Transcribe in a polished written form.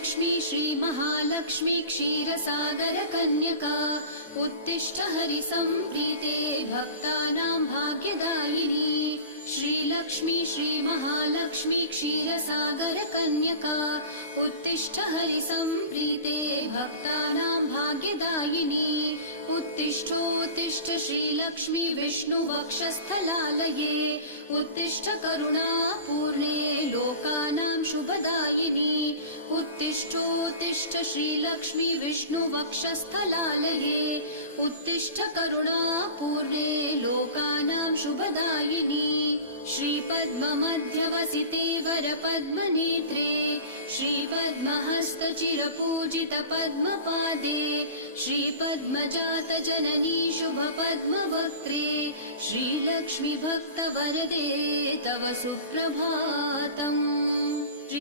श्रीलक्ष्मी श्रीमहालक्ष्मी क्षीरसागरकन्यका उत्तिष्ठ हरिसम्प्रीते भक्तानां भाग्यदायिनी। श्रीलक्ष्मी श्रीमहालक्ष्मी क्षीरसागरकन्यका उत्तिष्ठ हरिसम्प्रीते भक्तानां भाग्यदायिनी। उत्तिष्ठोत्तिष्ठ श्रीलक्ष्मी विष्णुवक्षस्थलालये उत्तिष्ठ करुणापूर्णे लोकानां शुभदायिनी। उत्तिष्ठोत्तिष्ठ श्रीलक्ष्मी विष्णुवक्षस्थलालये उत्तिष्ठ करुणापूर्णे लोकानां शुभदायिनी। श्रीपद्ममध्यवसिते वरपद्मनेत्रे श्रीपद्महस्तचिरपूजितपद्मपादे श्रीपद्मजातजननी शुभपद्मवक्त्रे श्रीलक्ष्मी भक्तवरदे तव सुप्रभातम्।